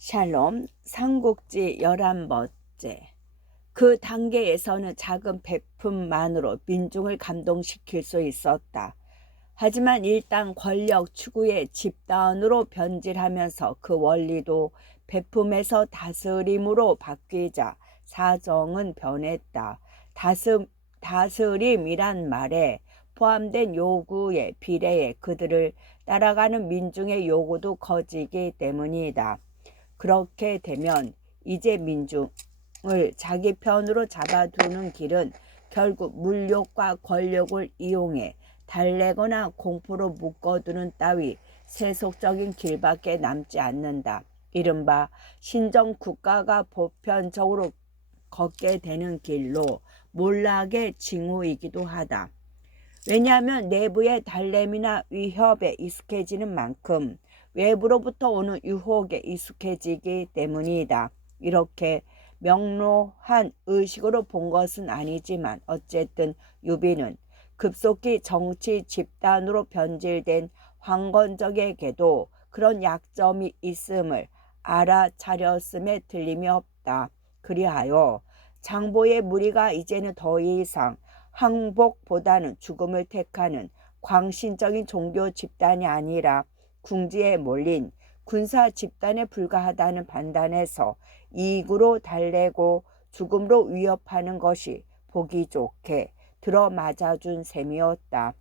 샬롬 삼국지 11번째. 그 단계에서는 작은 베품만으로 민중을 감동시킬 수 있었다. 하지만 일단 권력 추구의 집단으로 변질하면서 그 원리도 베품에서 다스림으로 바뀌자 사정은 변했다. 다스림이란 말에 포함된 요구에 비례해 그들을 따라가는 민중의 요구도 커지기 때문이다. 그렇게 되면 이제 민중을 자기 편으로 잡아두는 길은 결국 물욕과 권력을 이용해 달래거나 공포로 묶어두는 따위 세속적인 길밖에 남지 않는다. 이른바 신정국가가 보편적으로 걷게 되는 길로 몰락의 징후이기도 하다. 왜냐하면 내부의 달램이나 위협에 익숙해지는 만큼 외부로부터 오는 유혹에 익숙해지기 때문이다. 이렇게 명료한 의식으로 본 것은 아니지만 어쨌든 유비는 급속히 정치 집단으로 변질된 황건적에게도 그런 약점이 있음을 알아차렸음에 틀림이 없다. 그리하여 장보의 무리가 이제는 더 이상 항복보다는 죽음을 택하는 광신적인 종교 집단이 아니라 궁지에 몰린 군사 집단에 불과하다는 판단에서 이익으로 달래고 죽음으로 위협하는 것이 보기 좋게 들어맞아준 셈이었다.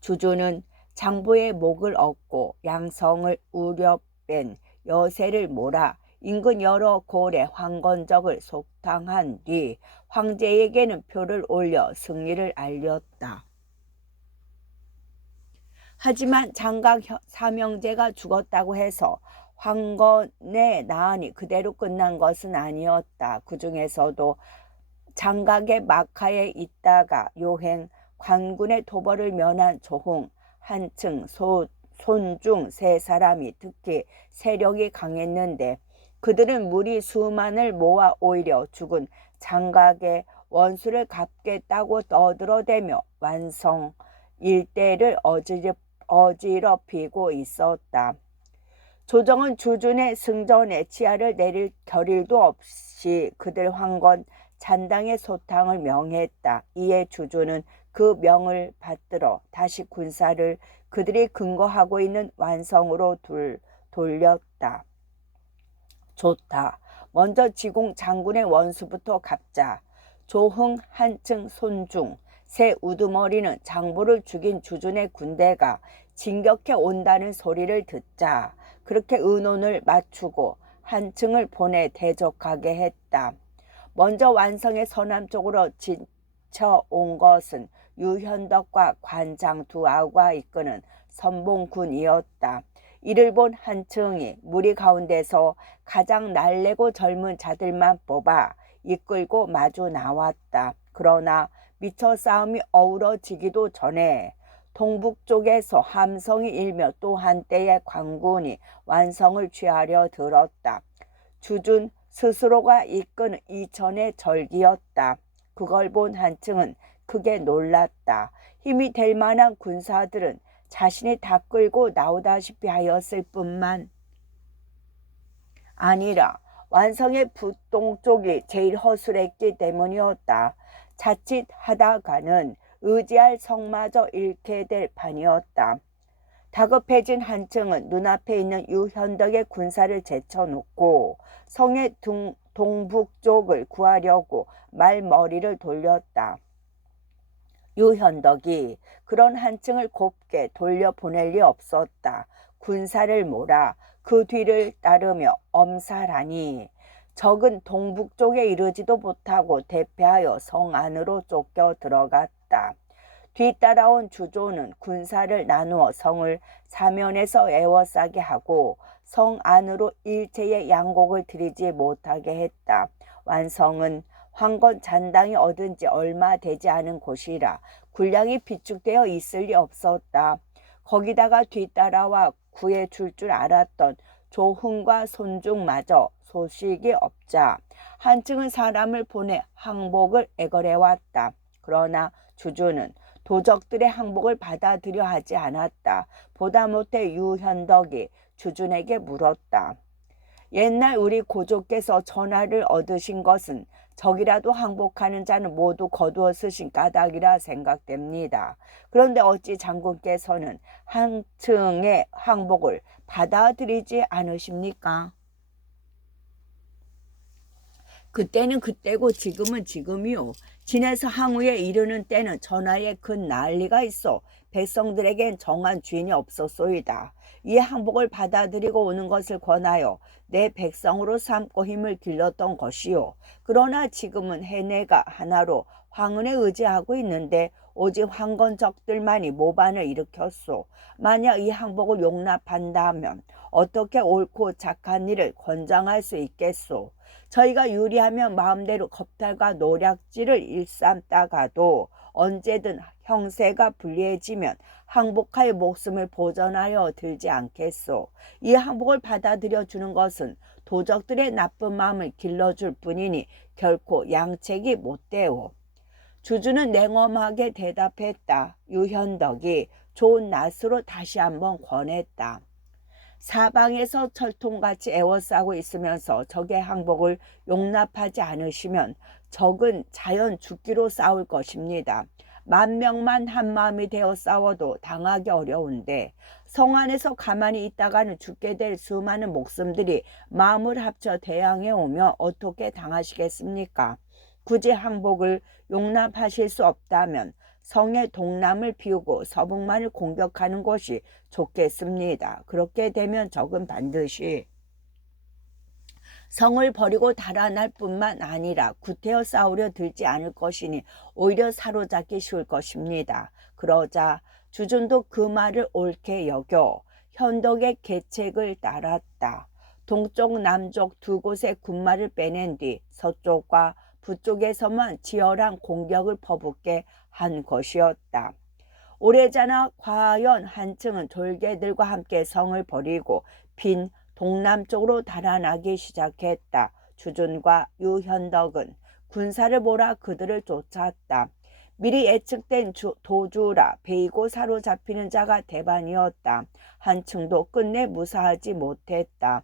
주주는 장보의 목을 얻고 양성을 우려뺀 여세를 몰아 인근 여러 고을의 황건적을 속탕한 뒤 황제에게는 표를 올려 승리를 알렸다. 하지만 장각 삼형제가 죽었다고 해서 황건의 나안이 그대로 끝난 것은 아니었다. 그 중에서도 장각의 막하에 있다가 요행 관군의 도벌을 면한 조홍, 한층, 손중 세 사람이 특히 세력이 강했는데 그들은 무리 수만을 모아 오히려 죽은 장각의 원수를 갚겠다고 떠들어대며 완성 일대를 어지럽히고 있었다. 조정은 주준의 승전에 치하를 내릴 겨를도 없이 그들 황건 잔당의 소탕을 명했다. 이에 주준은 그 명을 받들어 다시 군사를 그들이 근거하고 있는 완성으로 돌렸다. 좋다. 먼저 지공 장군의 원수부터 갚자. 조흥, 한층, 손중 새 우두머리는 장보를 죽인 주준의 군대가 진격해 온다는 소리를 듣자 그렇게 의논을 맞추고 한층을 보내 대적하게 했다. 먼저 완성의 서남쪽으로 지쳐온 것은 유현덕과 관장 두 아우가 이끄는 선봉군이었다. 이를 본 한층이 무리 가운데서 가장 날래고 젊은 자들만 뽑아 이끌고 마주 나왔다. 그러나 미처 싸움이 어우러지기도 전에 동북쪽에서 함성이 일며 또 한때의 관군이 완성을 취하려 들었다. 주준 스스로가 이끄는 이천의 절기였다. 그걸 본 한층은 크게 놀랐다. 힘이 될 만한 군사들은 자신이 다 끌고 나오다시피 하였을 뿐만 아니라 완성의 북동쪽이 제일 허술했기 때문이었다. 자칫 하다가는 의지할 성마저 잃게 될 판이었다. 다급해진 한층은 눈앞에 있는 유현덕의 군사를 제쳐놓고 성의 동북쪽을 구하려고 말머리를 돌렸다. 유현덕이 그런 한층을 곱게 돌려보낼 리 없었다. 군사를 몰아 그 뒤를 따르며 엄살하니 적은 동북쪽에 이르지도 못하고 대패하여 성 안으로 쫓겨 들어갔다. 뒤따라온 주조는 군사를 나누어 성을 사면에서 에워싸게 하고 성 안으로 일체의 양곡을 들이지 못하게 했다. 완성은 황건 잔당이 얻은 지 얼마 되지 않은 곳이라 군량이 비축되어 있을 리 없었다. 거기다가 뒤따라와 구해줄 줄 알았던 조흥과 손중마저 소식이 없자 한층은 사람을 보내 항복을 애걸해왔다. 그러나 주주는 도적들의 항복을 받아들여 하지 않았다. 보다 못해 유현덕이 주준에게 물었다. 옛날 우리 고조께서 전하를 얻으신 것은 적이라도 항복하는 자는 모두 거두어 쓰신 까닭이라 생각됩니다. 그런데 어찌 장군께서는 한층의 항복을 받아들이지 않으십니까? 그때는 그때고 지금은 지금이요. 진에서 항우에 이르는 때는 전하에 큰 난리가 있어 백성들에겐 정한 주인이 없었소이다. 이 항복을 받아들이고 오는 것을 권하여 내 백성으로 삼고 힘을 길렀던 것이요. 그러나 지금은 해내가 하나로 황은에 의지하고 있는데 오직 황건적들만이 모반을 일으켰소. 만약 이 항복을 용납한다면 어떻게 옳고 착한 일을 권장할 수 있겠소. 저희가 유리하면 마음대로 겁탈과 노략질을 일삼다가도 언제든 형세가 불리해지면 항복하여 목숨을 보전하여 들지 않겠소. 이 항복을 받아들여 주는 것은 도적들의 나쁜 마음을 길러줄 뿐이니 결코 양책이 못되오. 주주는 냉엄하게 대답했다. 유현덕이 좋은 낯으로 다시 한번 권했다. 사방에서 철통같이 에워싸고 있으면서 적의 항복을 용납하지 않으시면 적은 자연 죽기로 싸울 것입니다. 10,000만 한마음이 되어 싸워도 당하기 어려운데 성 안에서 가만히 있다가는 죽게 될 수많은 목숨들이 마음을 합쳐 대항해 오며 어떻게 당하시겠습니까? 굳이 항복을 용납하실 수 없다면 성의 동남을 비우고 서북만을 공격하는 것이 좋겠습니다. 그렇게 되면 적은 반드시 성을 버리고 달아날 뿐만 아니라 구태여 싸우려 들지 않을 것이니 오히려 사로잡기 쉬울 것입니다. 그러자 주준도 그 말을 옳게 여겨 현덕의 계책을 따랐다. 동쪽 남쪽 두 곳의 군마를 빼낸 뒤 서쪽과 북쪽에서만 치열한 공격을 퍼붓게 한 것이었다. 오래전에 과연 한층은 졸개들과 함께 성을 버리고 빈 동남쪽으로 달아나기 시작했다. 주준과 유현덕은 군사를 몰아 그들을 쫓았다. 미리 예측된 도주라 베이고 사로잡히는 자가 대반이었다. 한층도 끝내 무사하지 못했다.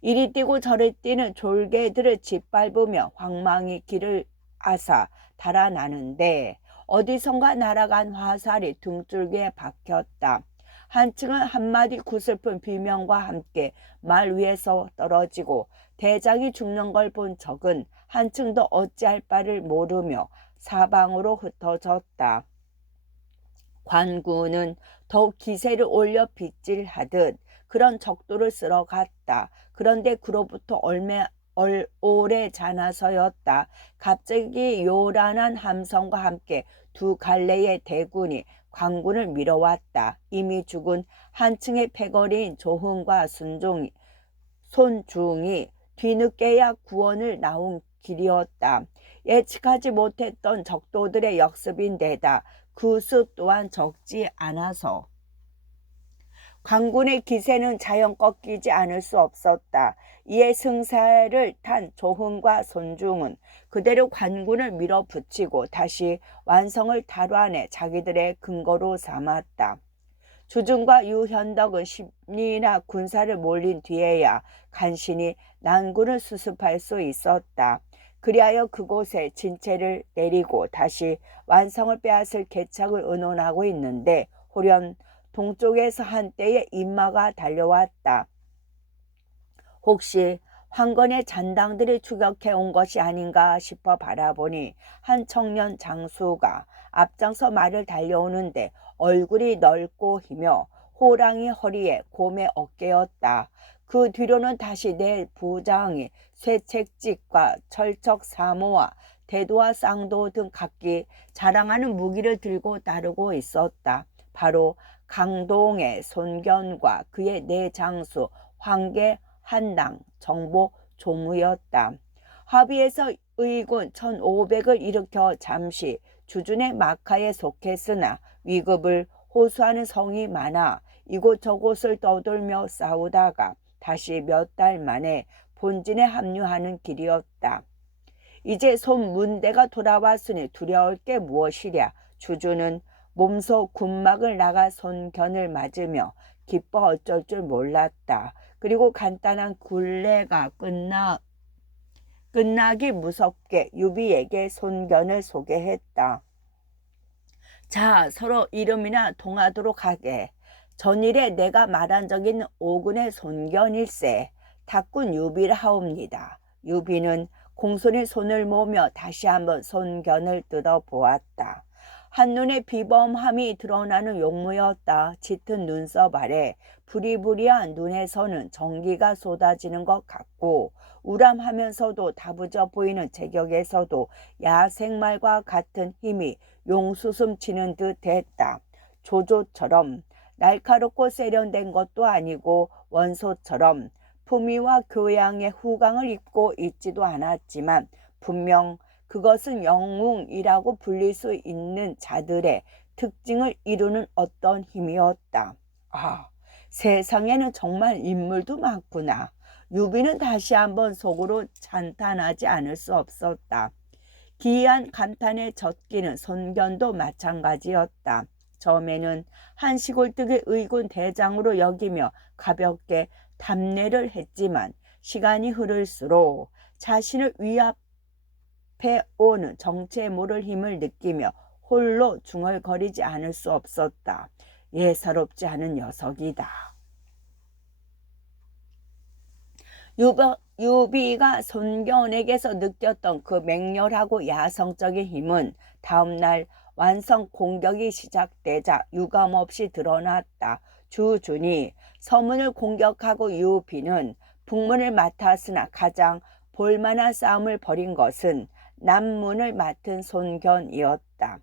이리 뛰고 저리 뛰는 졸개들을 짓밟으며 황망히 길을 앗아 달아나는데 어디선가 날아간 화살이 등줄기에 박혔다. 한층은 한마디 구슬픈 비명과 함께 말 위에서 떨어지고 대장이 죽는 걸 본 적은 한층도 어찌할 바를 모르며 사방으로 흩어졌다. 관군은 더욱 기세를 올려 빗질하듯 그런 적도를 쓸어갔다. 그런데 그로부터 오래 지나서였다. 갑자기 요란한 함성과 함께 두 갈래의 대군이 관군을 밀어왔다. 이미 죽은 한층의 패거리인 조흥과 손중이 뒤늦게야 구원을 나온 길이었다. 예측하지 못했던 적도들의 역습인데다 그 수 또한 적지 않아서 관군의 기세는 자연 꺾이지 않을 수 없었다. 이에 승사를 탄 조흥과 손중은 그대로 관군을 밀어붙이고 다시 완성을 탈환해 자기들의 근거로 삼았다. 주준과 유현덕은 10리나 군사를 몰린 뒤에야 간신히 난군을 수습할 수 있었다. 그리하여 그곳에 진체를 내리고 다시 완성을 빼앗을 개척을 의논하고 있는데 호련 동쪽에서 한때의 인마가 달려왔다. 혹시 황건의 잔당들이 추격해 온 것이 아닌가 싶어 바라보니 한 청년 장수가 앞장서 말을 달려오는데 얼굴이 넓고 희며 호랑이 허리에 곰의 어깨였다. 그 뒤로는 다시 내 부장이 쇠책직과 철척 사모와 대도와 쌍도 등 각기 자랑하는 무기를 들고 따르고 있었다. 바로 강동의 손견과 그의 네 장수 황계 한당 정보 조무였다. 합의에서 의군 1,500을 일으켜 잠시 주준의 마카에 속했으나 위급을 호소하는 성이 많아 이곳저곳을 떠돌며 싸우다가 다시 몇 달 만에 본진에 합류하는 길이었다. 이제 손문대가 돌아왔으니 두려울 게 무엇이랴. 주준은 몸소 군막을 나가 손견을 맞으며 기뻐 어쩔 줄 몰랐다. 그리고 간단한 굴레가 끝나기 무섭게 유비에게 손견을 소개했다. 자, 서로 이름이나 통하도록 하게. 전일에 내가 말한 적 있는 오군의 손견일세. 탁군 유비를 하옵니다. 유비는 공손히 손을 모으며 다시 한번 손견을 뜯어보았다. 한눈에 비범함이 드러나는 용무였다. 짙은 눈썹 아래 부리부리한 눈에서는 전기가 쏟아지는 것 같고 우람하면서도 다부져 보이는 제격에서도 야생말과 같은 힘이 용수숨 치는 듯 했다. 조조처럼 날카롭고 세련된 것도 아니고 원소처럼 품위와 교양의 후광을 입고 있지도 않았지만 분명 그것은 영웅이라고 불릴 수 있는 자들의 특징을 이루는 어떤 힘이었다. 아, 세상에는 정말 인물도 많구나. 유비는 다시 한번 속으로 찬탄하지 않을 수 없었다. 기이한 감탄에 젖기는 손견도 마찬가지였다. 처음에는 한 시골뜨기 의군 대장으로 여기며 가볍게 답례를 했지만 시간이 흐를수록 자신을 위압해 오는 정체 모를 힘을 느끼며 홀로 중얼거리지 않을 수 없었다. 예사롭지 않은 녀석이다. 유비가 손견에게서 느꼈던 그 맹렬하고 야성적인 힘은 다음날 완성 공격이 시작되자 유감없이 드러났다. 주준이 서문을 공격하고 유비는 북문을 맡았으나 가장 볼만한 싸움을 벌인 것은 남문을 맡은 손견이었다.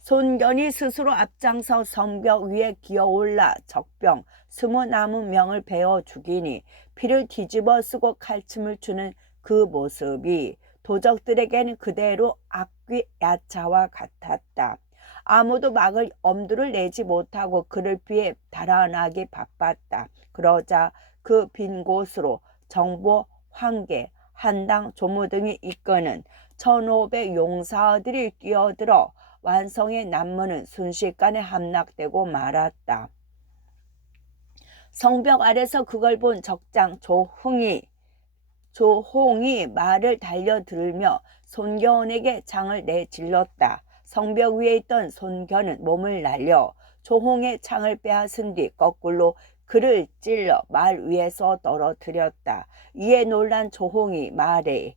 손견이 스스로 앞장서 성벽 위에 기어올라 적병 29명을 베어 죽이니 피를 뒤집어 쓰고 칼춤을 추는 그 모습이 도적들에게는 그대로 악귀 야차와 같았다. 아무도 막을 엄두를 내지 못하고 그를 피해 달아나기 바빴다. 그러자 그 빈 곳으로 정보, 황계, 한당, 조무 등이 이끄는 1500 용사들이 뛰어들어 완성의 남문은 순식간에 함락되고 말았다. 성벽 아래서 그걸 본 적장 조홍이 말을 달려들며 손견에게 창을 내질렀다. 성벽 위에 있던 손견은 몸을 날려 조홍의 창을 빼앗은 뒤 거꾸로 그를 찔러 말 위에서 떨어뜨렸다. 이에 놀란 조홍의 말이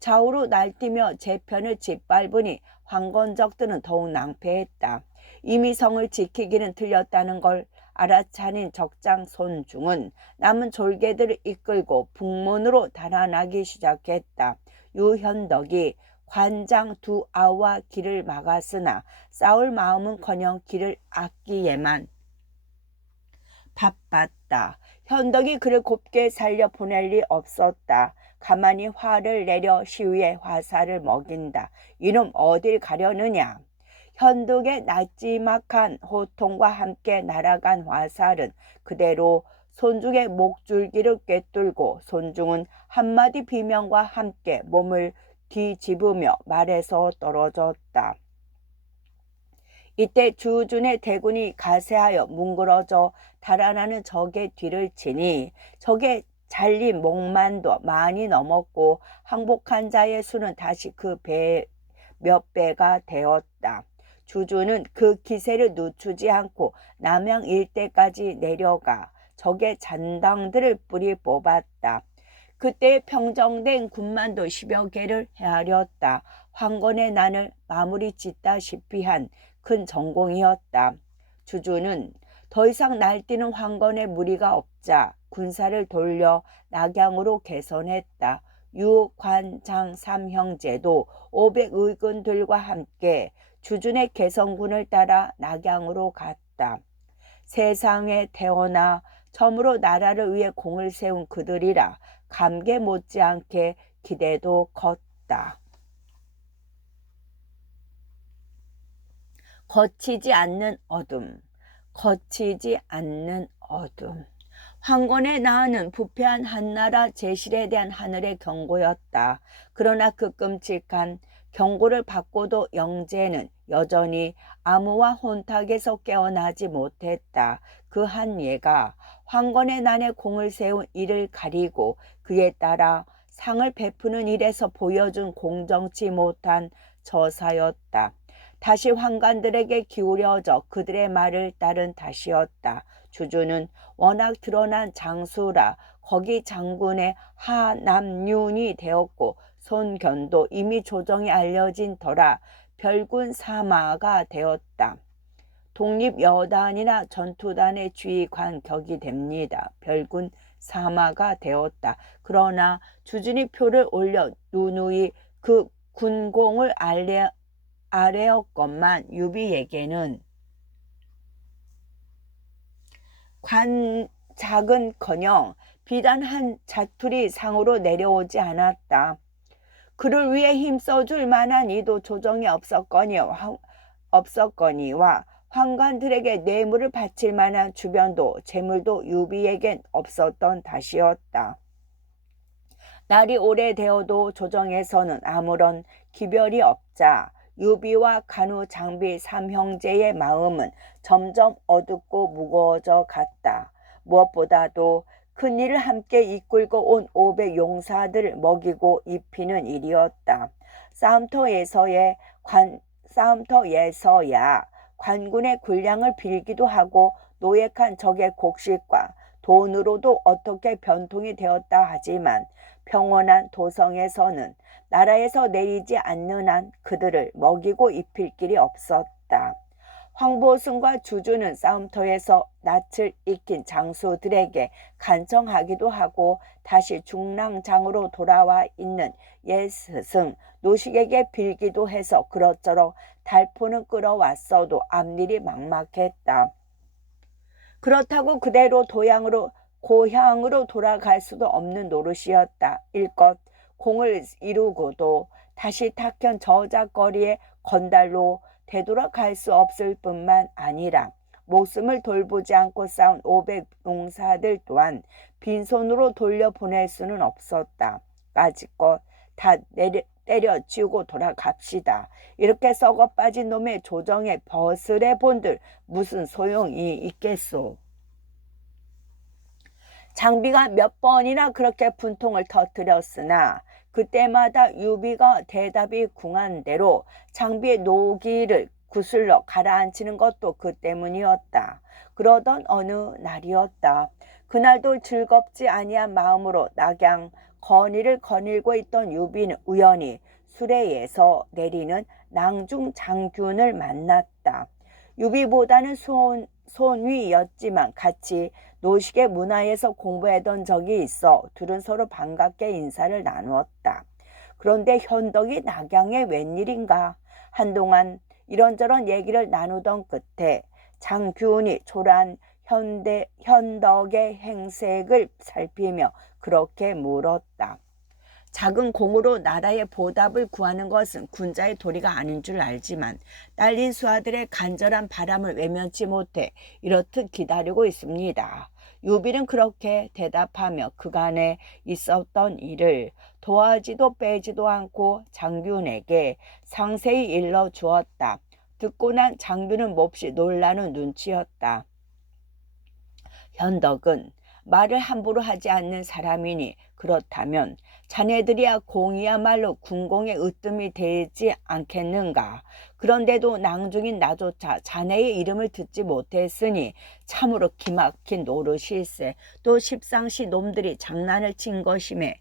좌우로 날뛰며 제편을 짓밟으니 황건적들은 더욱 낭패했다. 이미 성을 지키기는 틀렸다는 걸 알아차린 적장 손중은 남은 졸개들을 이끌고 북문으로 달아나기 시작했다. 유현덕이 관장 두 아와 길을 막았으나 싸울 마음은커녕 길을 악기에만 바빴다. 현덕이 그를 곱게 살려 보낼 리 없었다. 가만히 화를 내려 시위에 화살을 먹인다. 이놈 어딜 가려느냐. 현덕의 나지막한 호통과 함께 날아간 화살은 그대로 손중의 목줄기를 꿰뚫고 손중은 한마디 비명과 함께 몸을 뒤집으며 말에서 떨어졌다. 이때 주준의 대군이 가세하여 뭉그러져 달아나는 적의 뒤를 치니 적의 잘린 목만도 많이 넘었고 항복한 자의 수는 다시 그 몇 배가 되었다. 주준은 그 기세를 늦추지 않고 남양 일대까지 내려가 적의 잔당들을 뿌리 뽑았다. 그때 평정된 군만도 10여 개를 헤아렸다. 황건의 난을 마무리 짓다시피 한 큰 전공이었다. 주준은 더 이상 날뛰는 황건의 무리가 없자 군사를 돌려 낙양으로 개선했다. 유관장 삼형제도 500의군들과 함께 주준의 개성군을 따라 낙양으로 갔다. 세상에 태어나 처음으로 나라를 위해 공을 세운 그들이라 감개 못지않게 기대도 컸다. 거치지 않는 어둠. 황건의 나은 부패한 한나라 제실에 대한 하늘의 경고였다. 그러나 그 끔찍한 경고를 받고도 영제는 여전히 암호와 혼탁에서 깨어나지 못했다. 그 한 예가 황건의 난에 공을 세운 이를 가리고 그에 따라 상을 베푸는 일에서 보여준 공정치 못한 저사였다. 다시 환관들에게 기울여져 그들의 말을 따른 탓이었다. 주주는 워낙 드러난 장수라 거기 장군의 하남윤이 되었고 손견도 이미 조정이 알려진 터라 별군 사마가 되었다. 독립여단이나 전투단의 지휘관 격이 됩니다. 별군 사마가 되었다. 그러나 주준이 표를 올려 누누이 그 군공을 아뢰었건만 유비에게는 관작은커녕 비단 한 자투리 상으로 내려오지 않았다. 그를 위해 힘써줄 만한 이도 조정이 없었거니와 환관들에게 뇌물을 바칠 만한 주변도 재물도 유비에겐 없었던 탓이었다. 날이 오래되어도 조정에서는 아무런 기별이 없자 유비와 간우 장비 삼형제의 마음은 점점 어둡고 무거워져 갔다. 무엇보다도 큰일을 함께 이끌고 온 500 용사들을 먹이고 입히는 일이었다. 싸움터에서야 관군의 군량을 빌기도 하고 노획한 적의 곡식과 돈으로도 어떻게 변통이 되었다 하지만 평온한 도성에서는 나라에서 내리지 않는 한 그들을 먹이고 입힐 길이 없었다. 황보승과 주주는 싸움터에서 낯을 익힌 장수들에게 간청하기도 하고 다시 중랑장으로 돌아와 있는 옛스승 노식에게 빌기도 해서 그럭저럭 달포는 끌어왔어도 앞일이 막막했다. 그렇다고 그대로 고향으로 돌아갈 수도 없는 노릇이었다. 일껏 공을 이루고도 다시 탁현 저작거리에 건달로 되돌아갈 수 없을 뿐만 아니라 목숨을 돌보지 않고 싸운 500 용사들 또한 빈손으로 돌려보낼 수는 없었다. 까짓것 다 때려치우고 돌아갑시다. 이렇게 썩어빠진 놈의 조정에 버스레 본들 무슨 소용이 있겠소. 장비가 몇 번이나 그렇게 분통을 터뜨렸으나 그때마다 유비가 대답이 궁한 대로 장비의 노기를 구슬러 가라앉히는 것도 그 때문이었다. 그러던 어느 날이었다. 그날도 즐겁지 아니한 마음으로 낙양 건의를 거닐고 있던 유비는 우연히 수레에서 내리는 낭중 장균을 만났다. 유비보다는 손위였지만 같이 노식의 문화에서 공부하던 적이 있어 둘은 서로 반갑게 인사를 나누었다. 그런데 현덕이 낙양에 웬일인가? 한동안 이런저런 얘기를 나누던 끝에 장균이 초라한 현덕의 행색을 살피며 그렇게 물었다. 작은 공으로 나라의 보답을 구하는 것은 군자의 도리가 아닌 줄 알지만 딸린 수하들의 간절한 바람을 외면치 못해 이렇듯 기다리고 있습니다. 유비는 그렇게 대답하며 그간에 있었던 일을 도와지도 빼지도 않고 장균에게 상세히 일러주었다. 듣고 난 장균은 몹시 놀라는 눈치였다. 현덕은 말을 함부로 하지 않는 사람이니 그렇다면 자네들이야 공이야말로 군공의 으뜸이 되지 않겠는가. 그런데도 낭중인 나조차 자네의 이름을 듣지 못했으니 참으로 기막힌 노릇일세. 또 십상시 놈들이 장난을 친 것임에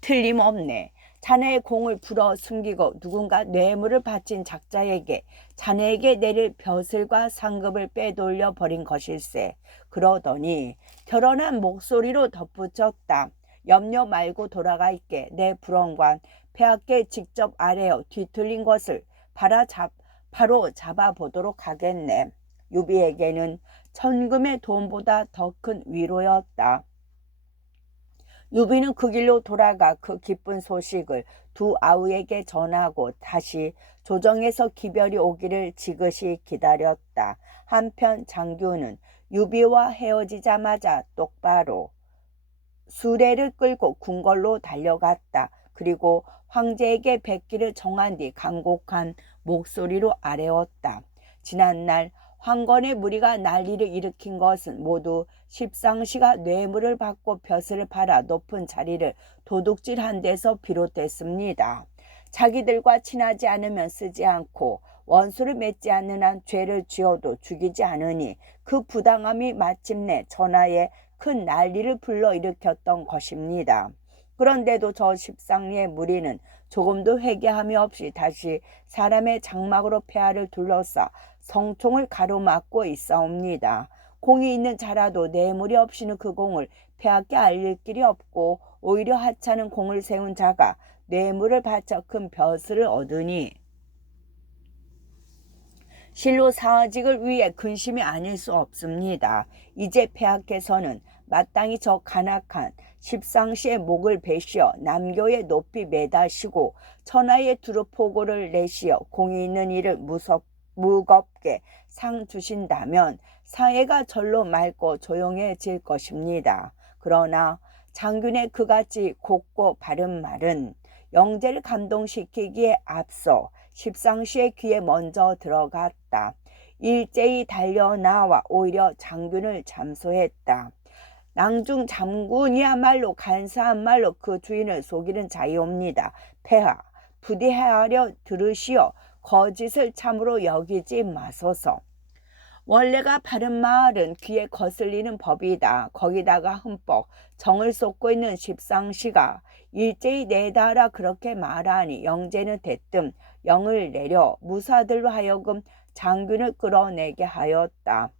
틀림없네. 자네의 공을 불어 숨기고 누군가 뇌물을 바친 작자에게 자네에게 내릴 벼슬과 상급을 빼돌려 버린 것일세. 그러더니 결연한 목소리로 덧붙였다. 염려 말고 돌아가 있게. 내 불원관 폐하께 직접 아뢰어 뒤틀린 것을 바로 잡아보도록 하겠네. 유비에게는 천금의 돈보다 더 큰 위로였다. 유비는 그 길로 돌아가 그 기쁜 소식을 두 아우에게 전하고 다시 조정에서 기별이 오기를 지그시 기다렸다. 한편 장균은 유비와 헤어지자마자 똑바로 수레를 끌고 궁궐로 달려갔다. 그리고 황제에게 뵙기를 정한 뒤 간곡한 목소리로 아뢰었다. 지난날 황건의 무리가 난리를 일으킨 것은 모두 십상시가 뇌물을 받고 벼슬을 팔아 높은 자리를 도둑질한 데서 비롯됐습니다. 자기들과 친하지 않으면 쓰지 않고 원수를 맺지 않는 한 죄를 지어도 죽이지 않으니 그 부당함이 마침내 전하에 큰 난리를 불러일으켰던 것입니다. 그런데도 저 십상리의 무리는 조금도 회개함이 없이 다시 사람의 장막으로 폐하를 둘러싸 성총을 가로막고 있사옵니다. 공이 있는 자라도 뇌물이 없이는 그 공을 폐하께 알릴 길이 없고 오히려 하찮은 공을 세운 자가 뇌물을 바쳐 큰 벼슬을 얻으니 실로 사직을 위해 근심이 아닐 수 없습니다. 이제 폐하께서는 마땅히 저 간악한 십상시의 목을 베시어 남교에 높이 매다시고 천하의 두루 포고를 내시어 공이 있는 이를 무겁게 상 주신다면 사회가 절로 맑고 조용해질 것입니다. 그러나 장군의 그같이 곱고 바른 말은 영제를 감동시키기에 앞서 십상시의 귀에 먼저 들어갔다. 일제히 달려나와 오히려 장군을 잠소했다. 낭중 장군이야말로 간사한 말로 그 주인을 속이는 자이옵니다. 폐하, 부디 헤아려 들으시어 거짓을 참으로 여기지 마소서. 원래가 바른 말은 귀에 거슬리는 법이다. 거기다가 흠뻑 정을 쏟고 있는 십상시가 일제히 내다라 그렇게 말하니 영제는 대뜸 영을 내려 무사들로 하여금 장군을 끌어내게 하였다.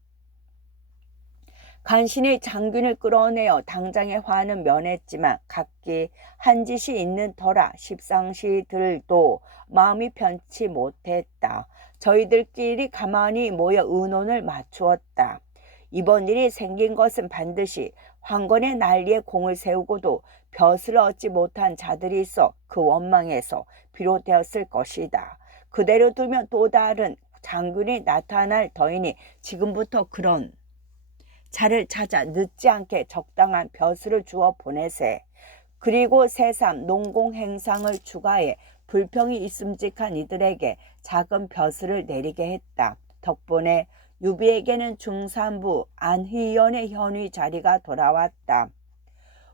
간신히 장군을 끌어내어 당장의 화는 면했지만 각기 한 짓이 있는 터라 십상시들도 마음이 편치 못했다. 저희들끼리 가만히 모여 의논을 맞추었다. 이번 일이 생긴 것은 반드시 황건의 난리에 공을 세우고도 벼슬을 얻지 못한 자들이 있어 그 원망에서 비롯되었을 것이다. 그대로 두면 또 다른 장군이 나타날 터이니 지금부터 그런 자를 찾아 늦지 않게 적당한 벼슬을 주어 보내세. 그리고 새삼 농공 행상을 추가해 불평이 있음직한 이들에게 작은 벼슬을 내리게 했다. 덕분에 유비에게는 중산부 안휘연의 현위 자리가 돌아왔다.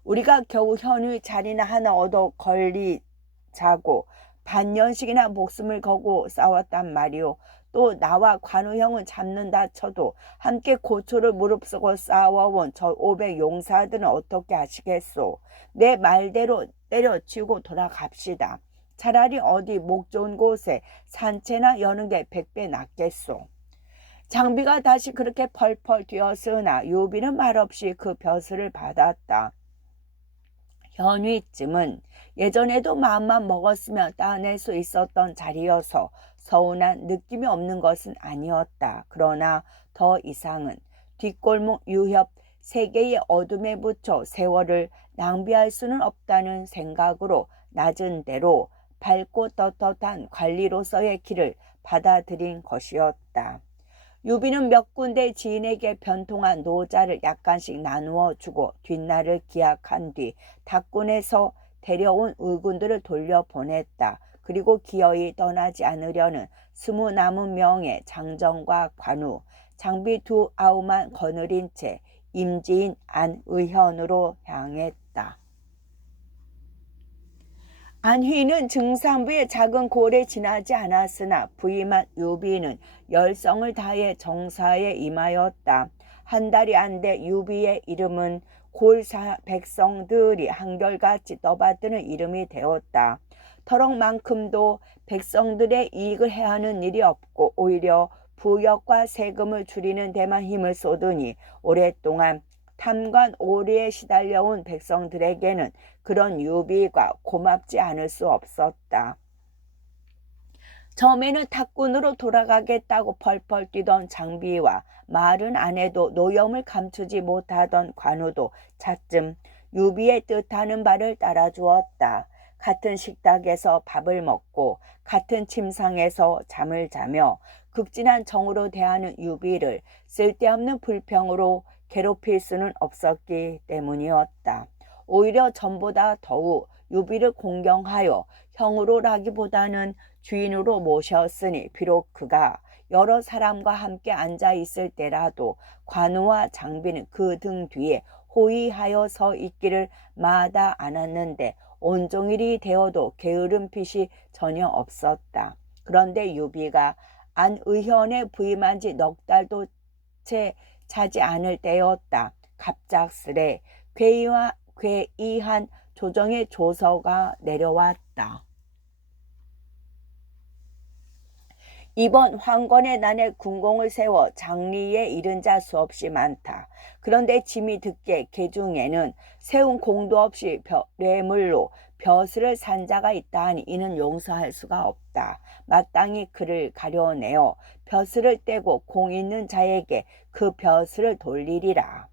우리가 겨우 현위 자리나 하나 얻어 걸리자고 반년씩이나 목숨을 걸고 싸웠단 말이오. 또 나와 관우 형은 잡는다 쳐도 함께 고초를 무릅쓰고 싸워온 저 500 용사들은 어떻게 하시겠소. 내 말대로 때려치우고 돌아갑시다. 차라리 어디 목 좋은 곳에 산채나 여는 게 100배 낫겠소. 장비가 다시 그렇게 펄펄 뛰었으나 유비는 말없이 그 벼슬을 받았다. 현위쯤은 예전에도 마음만 먹었으면 따낼 수 있었던 자리여서 서운한 느낌이 없는 것은 아니었다. 그러나 더 이상은 뒷골목 유협 세계의 어둠에 묻혀 세월을 낭비할 수는 없다는 생각으로 낮은 대로 밝고 떳떳한 관리로서의 길을 받아들인 것이었다. 유비는 몇 군데 지인에게 변통한 노자를 약간씩 나누어 주고 뒷날을 기약한 뒤 닭군에서 데려온 의군들을 돌려보냈다. 그리고 기어이 떠나지 않으려는 20 남은 명의 장정과 관우, 장비 2아우만 거느린 채 임지인 안의현으로 향했다. 안휘는 증산부의 작은 골에 지나지 않았으나 부임한 유비는 열성을 다해 정사에 임하였다. 한 달이 안 돼 유비의 이름은 골사 백성들이 한결같이 떠받드는 이름이 되었다. 터럭만큼도 백성들의 이익을 해하는 일이 없고 오히려 부역과 세금을 줄이는 데만 힘을 쏟으니 오랫동안 탐관 오리에 시달려온 백성들에게는 그런 유비가 고맙지 않을 수 없었다. 처음에는 탁군으로 돌아가겠다고 펄펄 뛰던 장비와 말은 안 해도 노염을 감추지 못하던 관우도 차츰 유비의 뜻하는 바를 따라주었다. 같은 식탁에서 밥을 먹고 같은 침상에서 잠을 자며 극진한 정으로 대하는 유비를 쓸데없는 불평으로 괴롭힐 수는 없었기 때문이었다. 오히려 전보다 더욱 유비를 공경하여 형으로라기보다는 주인으로 모셨으니 비록 그가 여러 사람과 함께 앉아 있을 때라도 관우와 장비는 그 등 뒤에 호위하여 서 있기를 마다 않았는데 온종일이 되어도 게으름 빛이 전혀 없었다. 그런데 유비가 안의현에 부임한 지 넉 달도 채 차지 않을 때였다. 갑작스레 괴이한 조정의 조서가 내려왔다. 이번 황건의 난에 군공을 세워 장리에 이른 자 수없이 많다. 그런데 짐이 듣게 계중에는 세운 공도 없이 뇌물로 벼슬을 산 자가 있다 하니 이는 용서할 수가 없다. 마땅히 그를 가려내어 벼슬을 떼고 공 있는 자에게 그 벼슬을 돌리리라.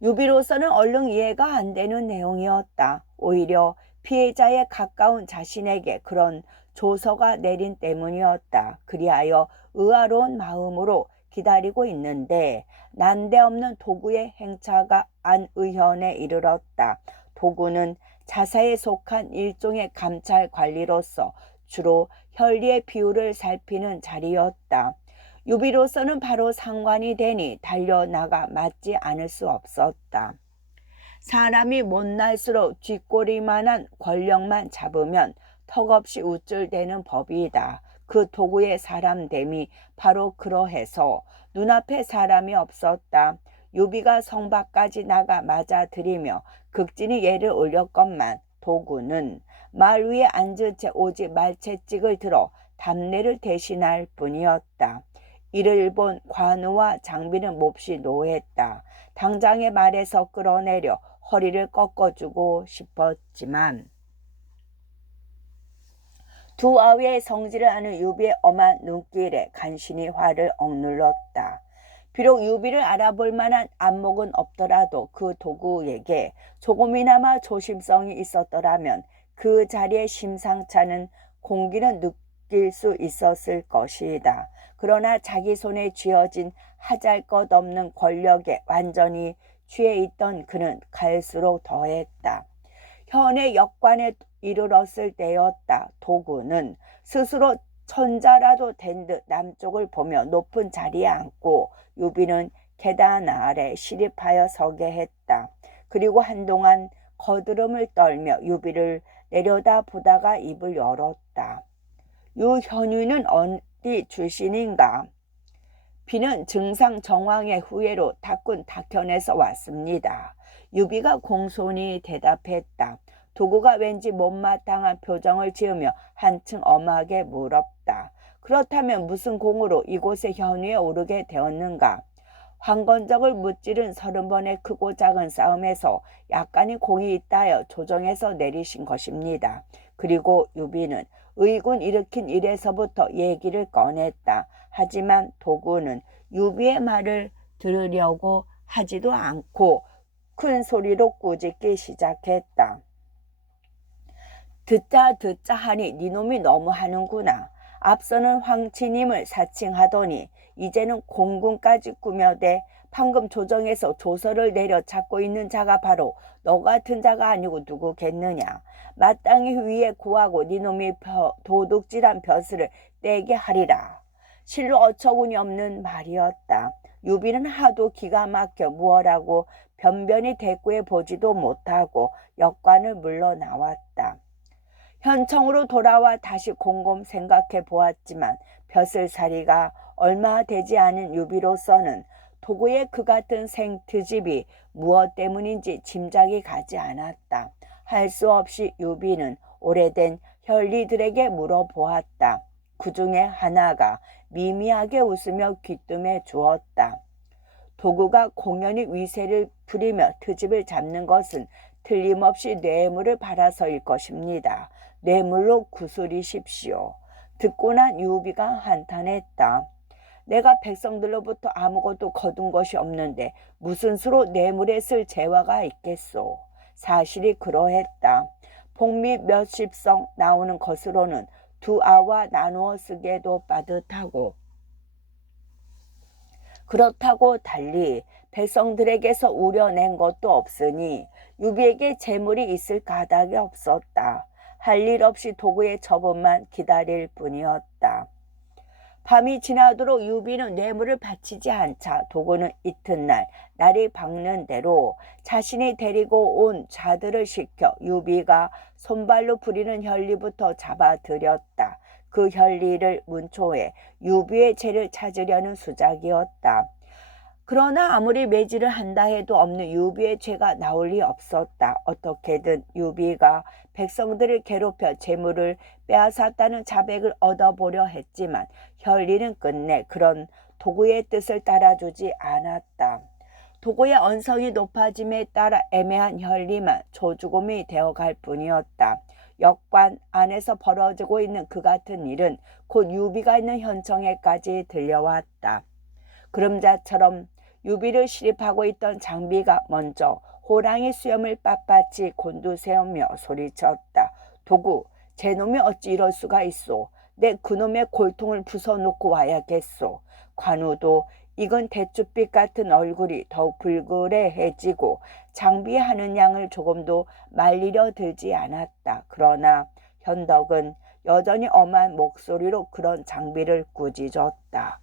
유비로서는 얼른 이해가 안 되는 내용이었다. 오히려 피해자에 가까운 자신에게 그런 조서가 내린 때문이었다. 그리하여 의아로운 마음으로 기다리고 있는데 난데없는 도구의 행차가 안의현에 이르렀다. 도구는 자사에 속한 일종의 감찰 관리로서 주로 혈리의 비율을 살피는 자리였다. 유비로서는 바로 상관이 되니 달려나가 맞지 않을 수 없었다. 사람이 못날수록 쥐꼬리만한 권력만 잡으면 턱없이 우쭐대는 법이다. 그 도구의 사람됨이 바로 그러해서 눈앞에 사람이 없었다. 유비가 성 밖까지 나가 맞아들이며 극진히 예를 올렸건만 도구는 말 위에 앉은 채 오직 말채찍을 들어 담내를 대신할 뿐이었다. 이를 본 관우와 장비는 몹시 노했다. 당장의 말에서 끌어내려 허리를 꺾어주고 싶었지만 두 아위의 성질을 아는 유비의 엄한 눈길에 간신히 화를 억눌렀다. 비록 유비를 알아볼 만한 안목은 없더라도 그 도구에게 조금이나마 조심성이 있었더라면 그 자리에 심상찮은 공기는 느낄 수 있었을 것이다. 그러나 자기 손에 쥐어진 하잘것없는 권력에 완전히 취해 있던 그는 갈수록 더했다. 현의 역관에 이르렀을 때였다. 도구는 스스로 천자라도 된 듯 남쪽을 보며 높은 자리에 앉고 유비는 계단 아래 시립하여 서게 했다. 그리고 한동안 거드름을 떨며 유비를 내려다보다가 입을 열었다. 유현위는 어디 출신인가? 비는 증상 정황의 후예로 닭군 닭현에서 왔습니다. 유비가 공손히 대답했다. 도구가 왠지 못마땅한 표정을 지으며 한층 엄하게 물었다. 그렇다면 무슨 공으로 이곳의 현위에 오르게 되었는가? 황건적을 무찌른 30번의 크고 작은 싸움에서 약간의 공이 있다 하여 조정에서 내리신 것입니다. 그리고 유비는 의군 일으킨 일에서부터 얘기를 꺼냈다. 하지만 도구는 유비의 말을 들으려고 하지도 않고 큰 소리로 꾸짖기 시작했다. 듣자 하니 니놈이 너무 하는구나. 앞서는 황치님을 사칭하더니 이제는 공군까지 꾸며대 방금 조정에서 조서를 내려 찾고 있는 자가 바로 너 같은 자가 아니고 누구겠느냐. 마땅히 위에 구하고 니놈이 도둑질한 벼슬을 떼게 하리라. 실로 어처구니 없는 말이었다. 유비는 하도 기가 막혀 무엇라고 변변히 대꾸해 보지도 못하고 역관을 물러나왔다. 현청으로 돌아와 다시 곰곰 생각해 보았지만 벼슬살이가 얼마 되지 않은 유비로서는 도구의 그 같은 생트집이 무엇 때문인지 짐작이 가지 않았다. 할 수 없이 유비는 오래된 혈리들에게 물어보았다. 그 중에 하나가 미미하게 웃으며 귀뜸해 주었다. 도구가 공연히 위세를 부리며 트집을 잡는 것은 틀림없이 뇌물을 받아서일 것입니다. 뇌물로 구슬이십시오. 듣고 난 유비가 한탄했다. 내가 백성들로부터 아무것도 거둔 것이 없는데 무슨 수로 뇌물에 쓸 재화가 있겠소. 사실이 그러했다. 복미 몇십성 나오는 것으로는 두 아와 나누어 쓰기에도 빠듯하고 그렇다고 달리 백성들에게서 우려낸 것도 없으니 유비에게 재물이 있을 가닥이 없었다. 할 일 없이 도구의 처분만 기다릴 뿐이었다. 밤이 지나도록 유비는 뇌물을 바치지 않자 도구는 이튿날 날이 밝는 대로 자신이 데리고 온 자들을 시켜 유비가 손발로 부리는 혈리부터 잡아들였다. 그 혈리를 문초에 유비의 죄를 찾으려는 수작이었다. 그러나 아무리 매질을 한다 해도 없는 유비의 죄가 나올 리 없었다. 어떻게든 유비가 백성들을 괴롭혀 재물을 빼앗았다는 자백을 얻어보려 했지만 혈리는 끝내 그런 도구의 뜻을 따라주지 않았다. 도구의 언성이 높아짐에 따라 애매한 혈리만 조죽음이 되어갈 뿐이었다. 역관 안에서 벌어지고 있는 그 같은 일은 곧 유비가 있는 현청에까지 들려왔다. 그림자처럼 유비를 시립하고 있던 장비가 먼저 호랑이 수염을 빳빳이 곤두세우며 소리쳤다. 도구, 제 놈이 어찌 이럴 수가 있소. 내 그놈의 골통을 부숴놓고 와야겠소. 관우도 익은 대추빛 같은 얼굴이 더욱 불그레해지고 장비의 하는 양을 조금도 말리려 들지 않았다. 그러나 현덕은 여전히 엄한 목소리로 그런 장비를 꾸짖었다.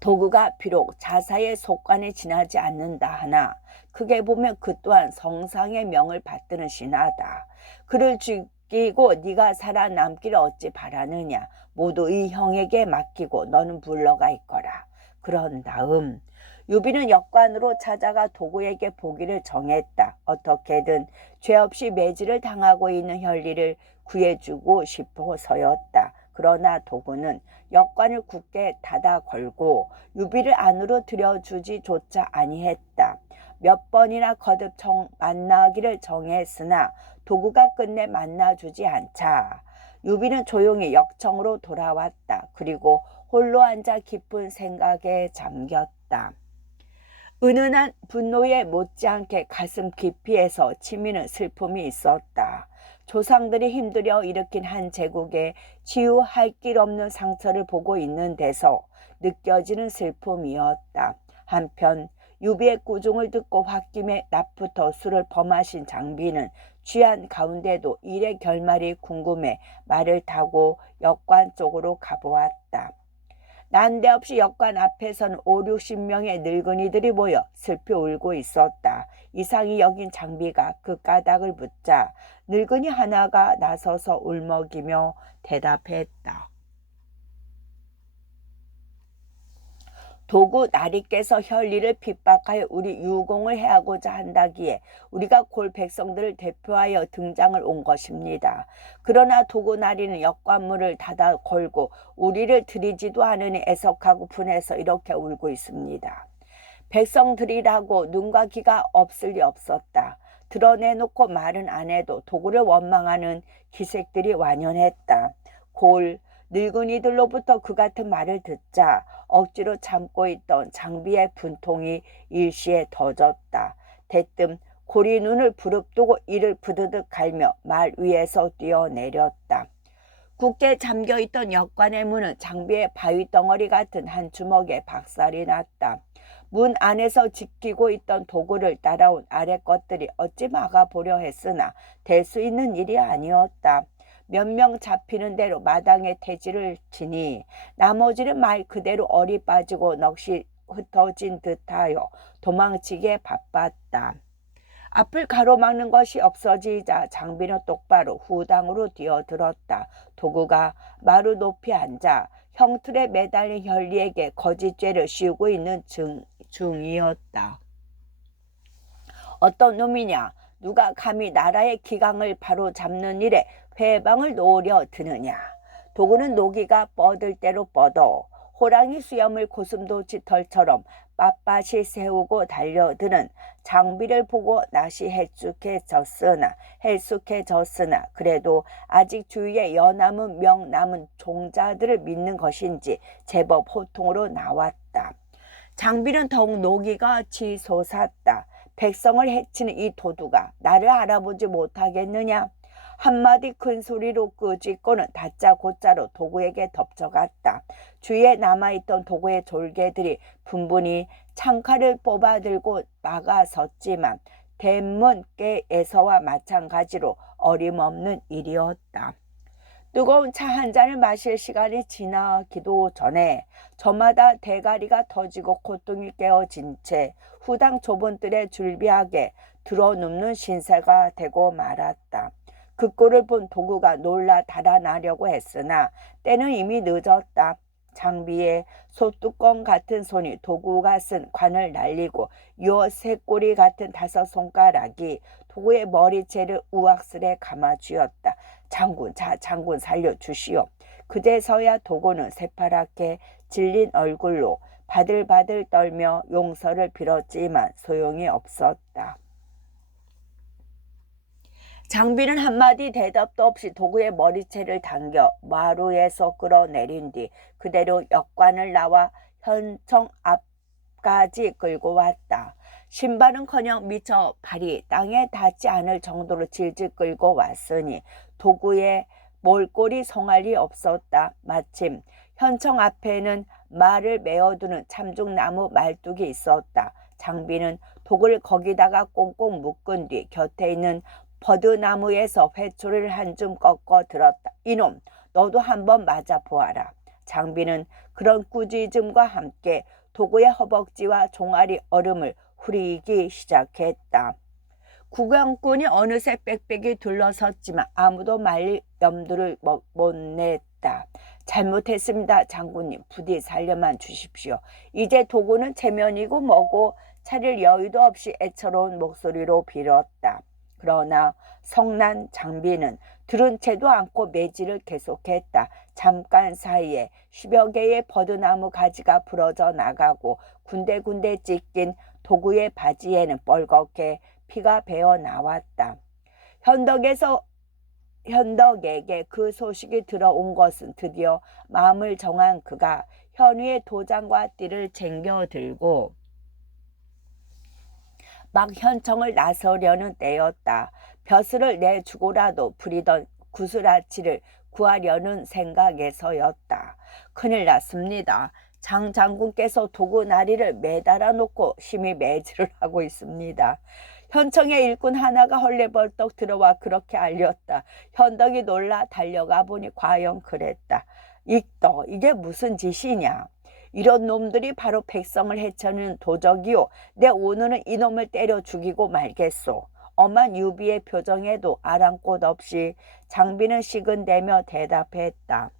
도구가 비록 자사의 속관에 지나지 않는다 하나 크게 보면 그 또한 성상의 명을 받드는 신하다. 그를 죽이고 네가 살아남기를 어찌 바라느냐. 모두 이 형에게 맡기고 너는 물러가 있거라. 그런 다음 유비는 역관으로 찾아가 도구에게 보기를 정했다. 어떻게든 죄 없이 매질을 당하고 있는 혈리를 구해주고 싶어서였다. 그러나 도구는 역관을 굳게 닫아 걸고 유비를 안으로 들여주지조차 아니했다. 몇 번이나 거듭 만나기를 정했으나 도구가 끝내 만나주지 않자 유비는 조용히 역청으로 돌아왔다. 그리고 홀로 앉아 깊은 생각에 잠겼다. 은은한 분노에 못지않게 가슴 깊이에서 치미는 슬픔이 있었다. 조상들이 힘들여 일으킨 한 제국에 치유할 길 없는 상처를 보고 있는 데서 느껴지는 슬픔이었다. 한편 유비의 꾸중을 듣고 홧김에 낮부터 술을 범하신 장비는 취한 가운데도 일의 결말이 궁금해 말을 타고 역관 쪽으로 가보았다. 난데없이 역관 앞에선 50-60명의 늙은이들이 모여 슬피 울고 있었다. 이상히 여긴 장비가 그 까닭을 묻자 늙은이 하나가 나서서 울먹이며 대답했다. 도구 나리께서 혈리를 핍박하여 우리 유공을 해하고자 한다기에 우리가 골 백성들을 대표하여 등장을 온 것입니다. 그러나 도구 나리는 역관문을 닫아 걸고 우리를 들이지도 않으니 애석하고 분해서 이렇게 울고 있습니다. 백성들이라고 눈과 귀가 없을 리 없었다. 드러내놓고 말은 안 해도 도구를 원망하는 기색들이 완연했다. 골 늙은이들로부터 그 같은 말을 듣자 억지로 참고 있던 장비의 분통이 일시에 더졌다. 대뜸 골이 눈을 부릅뜨고 이를 부드득 갈며 말 위에서 뛰어내렸다. 굳게 잠겨있던 역관의 문은 장비의 바위덩어리 같은 한 주먹에 박살이 났다. 문 안에서 지키고 있던 도구를 따라온 아래 것들이 어찌 막아보려 했으나 될 수 있는 일이 아니었다. 몇 명 잡히는 대로 마당에 태지를 치니 나머지는 말 그대로 얼이 빠지고 넋이 흩어진 듯하여 도망치기에 바빴다. 앞을 가로막는 것이 없어지자 장비는 똑바로 후당으로 뛰어들었다. 도구가 마루 높이 앉아 형틀에 매달린 혈리에게 거짓죄를 씌우고 있는 중이었다. 어떤 놈이냐? 누가 감히 나라의 기강을 바로잡는 일에 회방을 놓으려 드느냐. 도구는 노기가 뻗을 대로 뻗어 호랑이 수염을 고슴도치 털처럼 빳빳이 세우고 달려드는 장비를 보고 낯이 헬쑥해졌으나 그래도 아직 주위에 여남은 명남은 종자들을 믿는 것인지 제법 호통으로 나왔다. 장비는 더욱 노기가 치솟았다. 백성을 해치는 이 도두가 나를 알아보지 못하겠느냐? 한마디 큰 소리로 끄짖고는 다짜고짜로 도구에게 덮쳐갔다. 주위에 남아있던 도구의 졸개들이 분분히 창칼을 뽑아들고 막아섰지만 대문께에서와 마찬가지로 어림없는 일이었다. 뜨거운 차 한 잔을 마실 시간이 지나기도 전에 저마다 대가리가 터지고 콧등이 깨어진 채 후당 좁은 뜰에 줄비하게 들어눕는 신세가 되고 말았다. 그 꼴을 본 도구가 놀라 달아나려고 했으나 때는 이미 늦었다. 장비에 소뚜껑 같은 손이 도구가 쓴 관을 날리고 요 새꼬리 같은 5손가락이 도구의 머리채를 우악스레 감아쥐었다. 장군, 장군 살려주시오. 그제서야 도구는 새파랗게 질린 얼굴로 바들바들 떨며 용서를 빌었지만 소용이 없었다. 장비는 한마디 대답도 없이 도구의 머리채를 당겨 마루에서 끌어내린 뒤 그대로 역관을 나와 현청 앞까지 끌고 왔다. 신발은커녕 미처 발이 땅에 닿지 않을 정도로 질질 끌고 왔으니 도구의 몰골이 송알이 없었다. 마침 현청 앞에는 말을 메어두는 참중나무 말뚝이 있었다. 장비는 도구를 거기다가 꽁꽁 묶은 뒤 곁에 있는 버드나무에서 회초리를 한 줌 꺾어 들었다. 이놈, 너도 한번 맞아보아라. 장비는 그런 꾸짖음과 함께 도구의 허벅지와 종아리 얼음을 후리기 시작했다. 구경꾼이 어느새 빽빽이 둘러섰지만 아무도 말릴 염두를 못 냈다. 잘못했습니다, 장군님. 부디 살려만 주십시오. 이제 도구는 체면이고 뭐고 차릴 여유도 없이 애처로운 목소리로 빌었다. 그러나 성난 장비는 들은 채도 않고 매질을 계속했다. 잠깐 사이에 10여 개의 버드나무 가지가 부러져 나가고 군데군데 찢긴 도구의 바지에는 뻘겋게 피가 배어 나왔다. 현덕에게 그 소식이 들어온 것은 드디어 마음을 정한 그가 현위의 도장과 띠를 챙겨들고 막 현청을 나서려는 때였다. 벼슬을 내주고라도 부리던 구슬아치를 구하려는 생각에서였다. 큰일 났습니다. 장 장군께서 도구 나리를 매달아 놓고 심히 매질을 하고 있습니다. 현청의 일꾼 하나가 헐레벌떡 들어와 그렇게 알렸다. 현덕이 놀라 달려가 보니 과연 그랬다. 익더, 이게 무슨 짓이냐? 이런 놈들이 바로 백성을 해치는 도적이요. 내 오늘은 이놈을 때려 죽이고 말겠소. 엄한 유비의 표정에도 아랑곳 없이 장비는 식은대며 대답했다.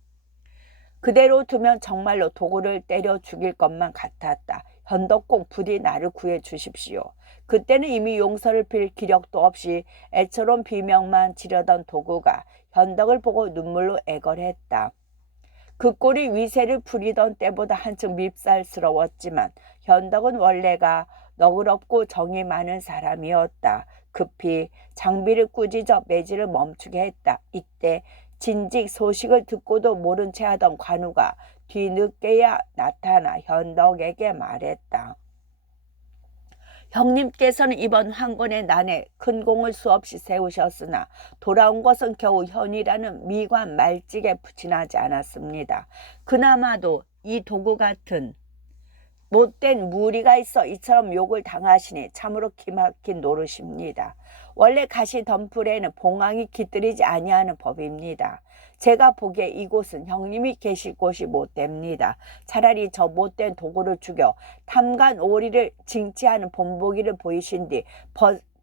그대로 두면 정말로 도구를 때려 죽일 것만 같았다. 현덕공 부디 나를 구해 주십시오. 그때는 이미 용서를 빌 기력도 없이 애처로운 비명만 지르던 도구가 현덕을 보고 눈물로 애걸했다. 그 꼴이 위세를 부리던 때보다 한층 밉살스러웠지만 현덕은 원래가 너그럽고 정이 많은 사람이었다. 급히 장비를 꾸짖어 매질을 멈추게 했다. 이때 진직 소식을 듣고도 모른 채 하던 관우가 뒤늦게야 나타나 현덕에게 말했다. 형님께서는 이번 황건의 난에 큰 공을 수없이 세우셨으나 돌아온 것은 겨우 현이라는 미관 말직에 부진하지 않았습니다. 그나마도 이 도구 같은 못된 무리가 있어 이처럼 욕을 당하시니 참으로 기막힌 노릇입니다. 원래 가시덤불에는 봉황이 깃들이지 아니하는 법입니다. 제가 보기에 이곳은 형님이 계실 곳이 못됩니다. 차라리 저 못된 도구를 죽여 탐관 오리를 징치하는 본보기를 보이신 뒤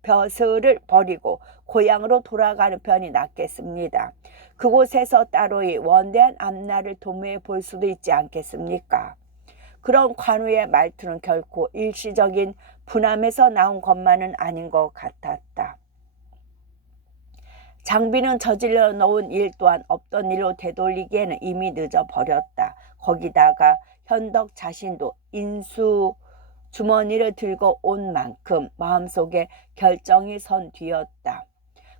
벼슬을 버리고 고향으로 돌아가는 편이 낫겠습니다. 그곳에서 따로이 원대한 앞날을 도모해 볼 수도 있지 않겠습니까? 그런 관우의 말투는 결코 일시적인 분함에서 나온 것만은 아닌 것 같았다. 장비는 저질러 놓은 일 또한 없던 일로 되돌리기에는 이미 늦어버렸다. 거기다가 현덕 자신도 인수 주머니를 들고 온 만큼 마음속에 결정이 선 뒤였다.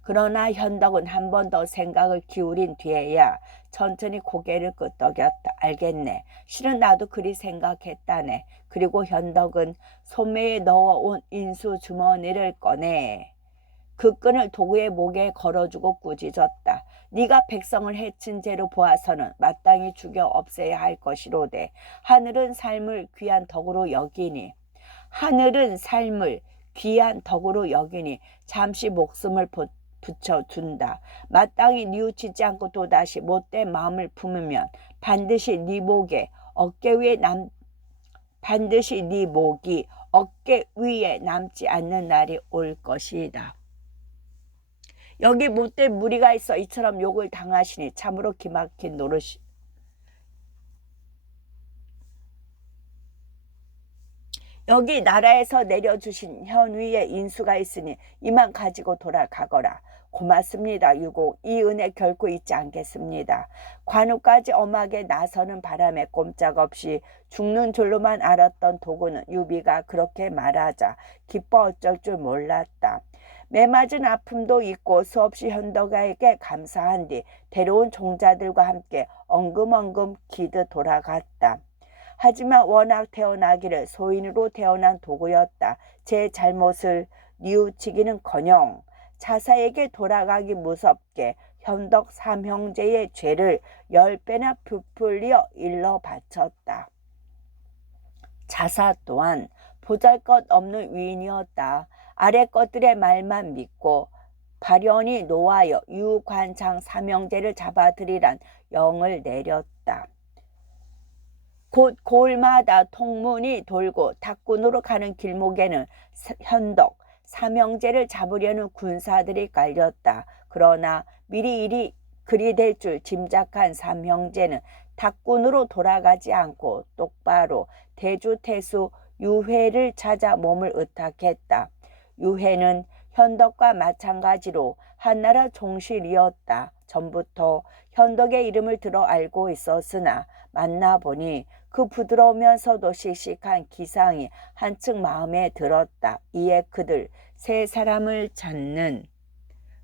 그러나 현덕은 한 번 더 생각을 기울인 뒤에야 천천히 고개를 끄덕였다. 알겠네. 실은 나도 그리 생각했다네. 그리고 현덕은 소매에 넣어온 인수 주머니를 꺼내 그 끈을 도구의 목에 걸어주고 꾸짖었다. 네가 백성을 해친 죄로 보아서는 마땅히 죽여 없애야 할 것이로되 하늘은 삶을 귀한 덕으로 여기니 잠시 목숨을 붙여둔다. 마땅히 뉘우치지 않고 또다시 못된 마음을 품으면 반드시 네 목이 어깨 위에 남지 않는 날이 올 것이다. 여기 못된 무리가 있어 이처럼 욕을 당하시니 참으로 기막힌 노릇이. 여기 나라에서 내려주신 현위의 인수가 있으니 이만 가지고 돌아가거라. 고맙습니다. 유고 이 은혜 결코 잊지 않겠습니다. 관우까지 엄하게 나서는 바람에 꼼짝없이 죽는 줄로만 알았던 도구는 유비가 그렇게 말하자 기뻐 어쩔 줄 몰랐다. 매맞은 아픔도 있고 수없이 현덕에게 감사한 뒤 데려온 종자들과 함께 엉금엉금 기드 돌아갔다. 하지만 워낙 태어나기를 소인으로 태어난 도구였다. 제 잘못을 뉘우치기는커녕 차사에게 돌아가기 무섭게 현덕 삼형제의 죄를 10배나 부풀려 일러 바쳤다. 차사 또한 보잘것없는 위인이었다. 아래 것들의 말만 믿고 발현이 노하여 유관창 삼형제를 잡아들이란 영을 내렸다. 곧 고을마다 통문이 돌고 탁군으로 가는 길목에는 현덕 삼형제를 잡으려는 군사들이 깔렸다. 그러나 미리 일이 그리 될 줄 짐작한 삼형제는 탁군으로 돌아가지 않고 똑바로 대주태수 유회를 찾아 몸을 의탁했다. 유회는 현덕과 마찬가지로 한나라 종실이었다. 전부터 현덕의 이름을 들어 알고 있었으나 만나보니 그 부드러우면서도 씩씩한 기상이 한층 마음에 들었다. 이에 그들 세 사람을 찾는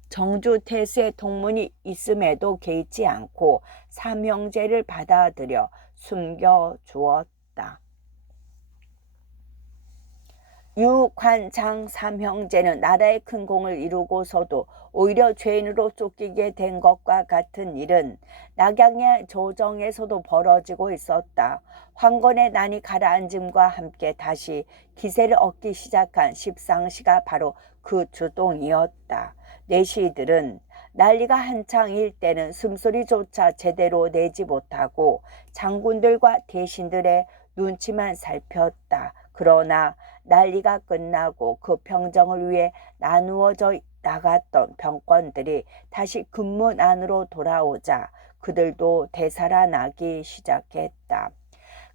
정주태수의 통문이 있음에도 개의치 않고 삼형제를 받아들여 숨겨주었다. 유관장 삼형제는 나라의 큰 공을 이루고서도 오히려 죄인으로 쫓기게 된 것과 같은 일은 낙양의 조정에서도 벌어지고 있었다. 황건의 난이 가라앉음과 함께 다시 기세를 얻기 시작한 십상시가 바로 그 주동이었다. 내시들은 난리가 한창일 때는 숨소리조차 제대로 내지 못하고 장군들과 대신들의 눈치만 살폈다. 그러나 난리가 끝나고 그 평정을 위해 나누어져 나갔던 병권들이 다시 근문 안으로 돌아오자 그들도 되살아나기 시작했다.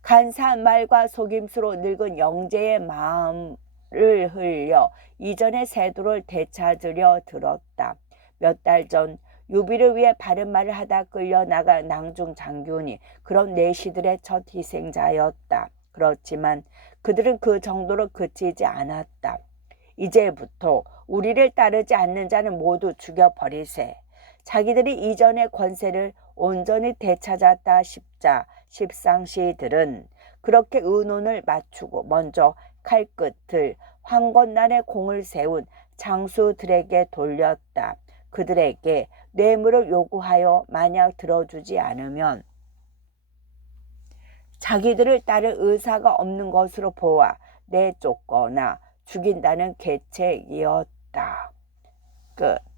간사한 말과 속임수로 늙은 영재의 마음을 흘려 이전의 세도를 되찾으려 들었다. 몇 달 전 유비를 위해 바른 말을 하다 끌려나간 낭중 장군이 그런 내시들의 첫 희생자였다. 그렇지만 그들은 그 정도로 그치지 않았다. 이제부터 우리를 따르지 않는 자는 모두 죽여버리세. 자기들이 이전의 권세를 온전히 되찾았다 싶자 십상시들은 그렇게 의논을 맞추고 먼저 칼끝을 황건난의 공을 세운 장수들에게 돌렸다. 그들에게 뇌물을 요구하여 만약 들어주지 않으면 자기들을 따를 의사가 없는 것으로 보아 내쫓거나 죽인다는 계책이었다. 끝.